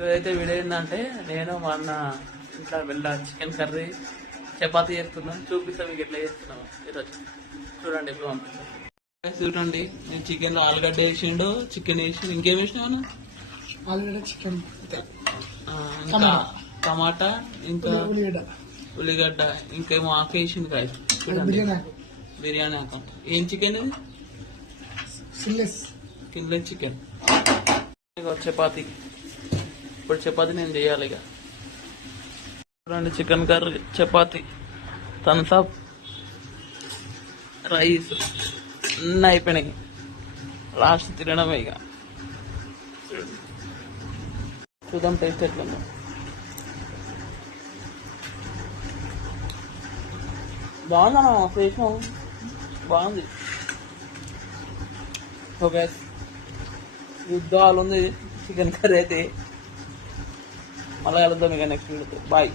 ఈరోజైతే వీడియో ఏంటంటే నేను మా అన్న ఇంట్లో వెళ్ళా చికెన్ కర్రీ చపాతీ చేస్తున్నాం. చూపిస్తాం మీకు ఎట్లా చేస్తున్నాం ఈరోజు. చూడండి ఇప్పుడు పంపిస్తాం. చూడండి నేను చికెన్లో ఆలుగడ్డ వేసిండు, చికెన్ వేసి ఇంకేం వేసినా ఆలుగడ్డ, చికెన్, ఇంకా టమాటా, ఇంకా ఉల్లిగడ్డ, ఇంకేమో ఆకు వేసింది కాయ. చూడండి బిర్యానీ ఆకు. ఏం చికెన్ ఇది? Skinless chicken. చపాతీ. ఇప్పుడు చపాతీ నేను చేయాలి ఇక. చూడండి chicken curry, chapati, thumbs up, rice అన్నీ అయిపోయినాయి. లాస్ట్ తినడమే ఇక. చూద్దాం టేస్ట్ ఎట్లుందో. బాగుందన్నా చేసినాం, బాగుంది. ఓకే యుద్ధాలు ఉంది చికెన్ కర్రీ అయితే. మళ్ళీ కలుద్దాం ఇక నెక్స్ట్ వీడియో. బాయ్.